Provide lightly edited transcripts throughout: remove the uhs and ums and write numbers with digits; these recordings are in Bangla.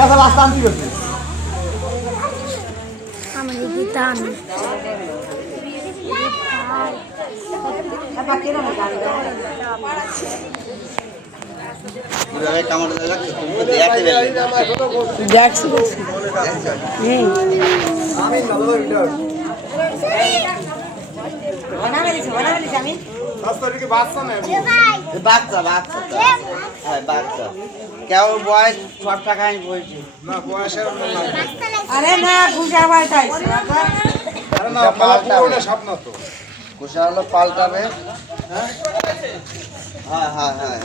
কথা রাস্তা আনতে গেছে আমাদের কি দাম বাচ্চা বাচ্চা কেউ বয়স 6 টাকা আমি বলছি না বয়সের আরে না ঘুষা বাড়াই আরে না পাল্টাবে স্বপ্ন তো কুশা হলো পাল্টাবে হ্যাঁ হ্যাঁ হ্যাঁ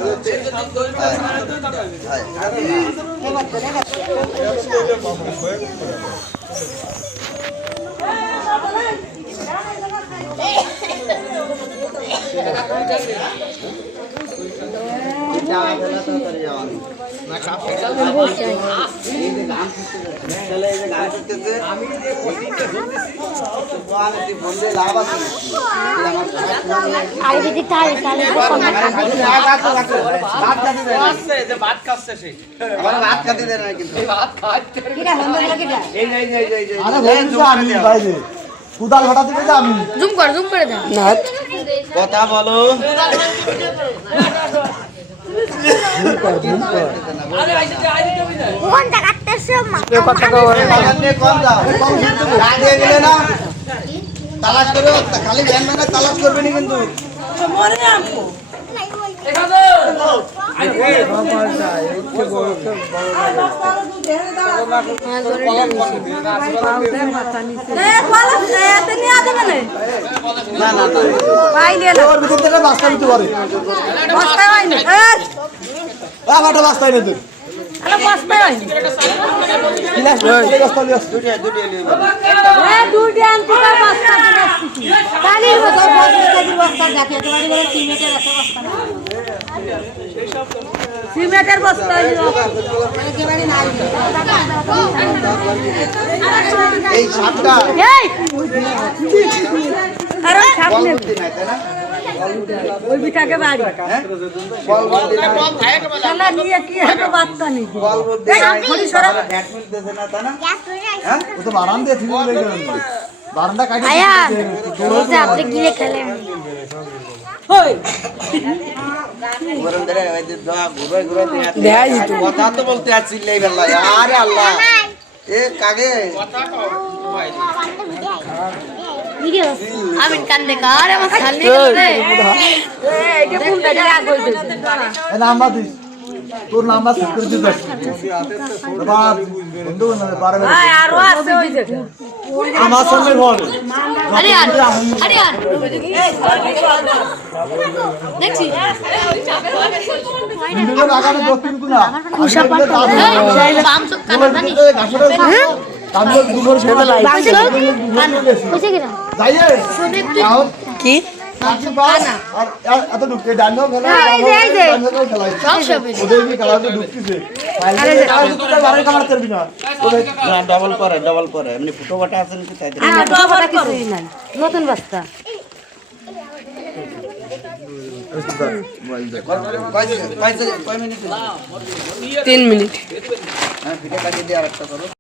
কুদাল ঘটা দিবে যে আমি জুম করে দাও কথা বলো কোনটা কাটতেছো তালাশ করো খালি ভ্যান মানে তালাশ করবে না কিন্তু রাস্তা নিতে পারে রাস্তায় নেই সিমেন্টের বস্তা এই সাপটা ওই বিটাকে বাড়ি শালা নিয়ে কি হবে বার্তা নেই ও তো বারান দিয়ে ঠিক হয়ে গেল বারান্দা কাটি আয়া আপনি গিলে খেলেন কথা তো বলতে আসছিল আরে আল্লাহ এ কাগে ভিডিও আমি কান্দে কার আমার খালি এইটা কোনটা জায়গা কইতেছে এই নাম্বার দিস তোর নাম্বার সেভ করে দিতে বাবা বন্ধু না পারে আরো আছে ওই যে আমার সামনে বল আরে আর দেখছি ভিডিও লাগানো দক্ষিণ কোনা কুশা পাতা বাম চোখ কানা জানি কামল দুপুর ছেড়ে লাই কইছে কি না যাইয়ে কি আর এত ঢুকে ডান্ডো খেলা ডান্ডো খেলা ওদের কি খেলা তো ঢুকতেছে আরে তোরা বারে কামার করবি না ওদের না ডাবল করে এমনি ফুটো বাটা আছে নাকি তাই নতুন বস্তা কয় মিনিট 3 মিনিট হ্যাঁ ভিডিও কাটিয়ে দিয়ে আরেকটা করো